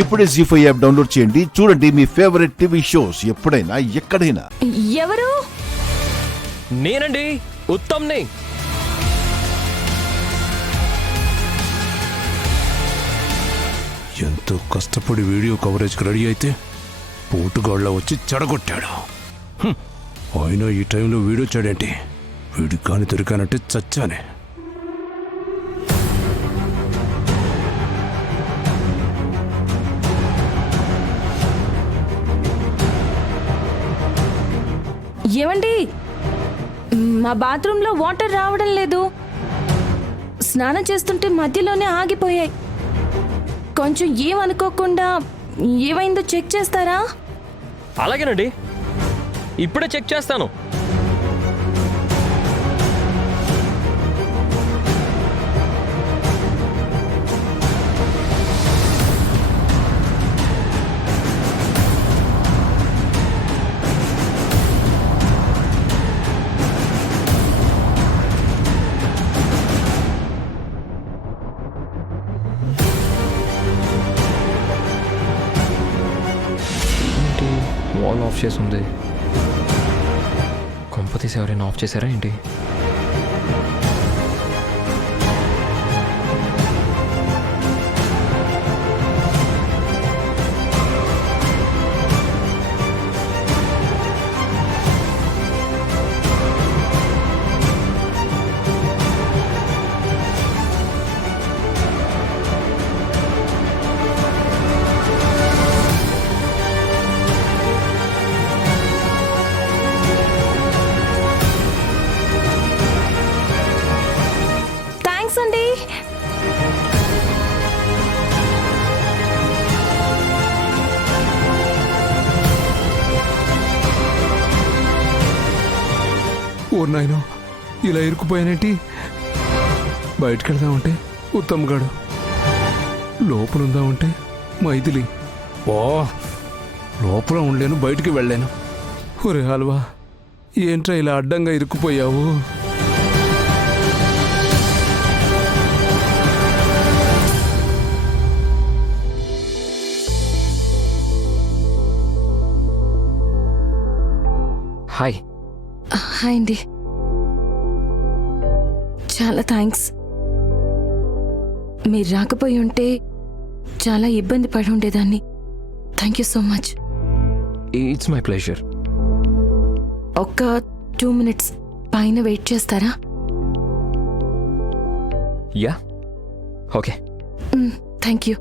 ఇప్పుడే జీ5 app download చేయండి. చూడండి మీ ఫేవరెట్ టీవీ షోస్ ఎప్పుడైనా ఎక్కడైనా. ఎవరు? నేనండి, ఉత్తమ్ని. ఎంతో కష్టపడి వీడియో కవరేజ్కి రెడీ అయితే పోటుగాళ్ళ వచ్చి చెడగొట్టాడు. అయినా ఈ టైంలో వీడియో చేయడేంటి? వీడి కాని దొరికానంటే చచ్చానే. ఏమండి, మా బాత్రూంలో వాటర్ రావడం లేదు. స్నానం చేస్తుంటే మధ్యలోనే ఆగిపోయాయి. కొంచెం ఏమనుకోకుండా ఏమైందో చెక్ చేస్తారా? అలాగేనండి, ఇప్పుడే చెక్ చేస్తాను. వాల్ ఆఫ్ చేసి ఉంది. కొంప తీసి ఎవరైనా ఆఫ్ చేశారా ఏంటి? అండి, ఓ నాయనో, ఇలా ఇరుక్కుపోయానేంటి? బయటికి వెళ్దామంటే ఉత్తమ్ గాడు, లోపలుందామంటే మైథిలి. ఓ లోపల ఉండలేను, బయటికి వెళ్ళాను. ఒరే హల్వా, ఏంట్రా ఇలా అడ్డంగా ఇరుక్కుపోయావు? హాయ్. హాయ్ అండి, చాలా థ్యాంక్స్. మీరు రాకపోయి ఉంటే చాలా ఇబ్బంది పడి ఉండేదాన్ని. Thank you so much. It's my pleasure. ఒక్క 2 minutes పైన వెయిట్ చేస్తారా? Yeah, okay. Thank you.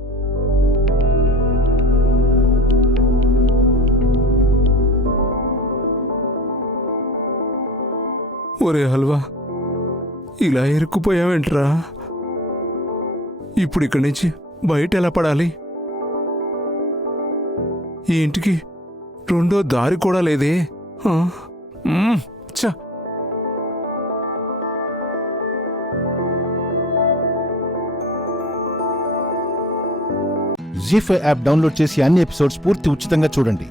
ఒరే హల్వా, ఇలా ఇరుక్కుపోయావేంట్రా? ఇప్పుడు ఇక్కడి నుంచి బయట ఎలా పడాలి? ఈ ఇంటికి రెండో దారి కూడా లేదే. ఛ! జీ5 యాప్ డౌన్లోడ్ చేసి అన్ని ఎపిసోడ్స్ పూర్తి ఉచితంగా చూడండి.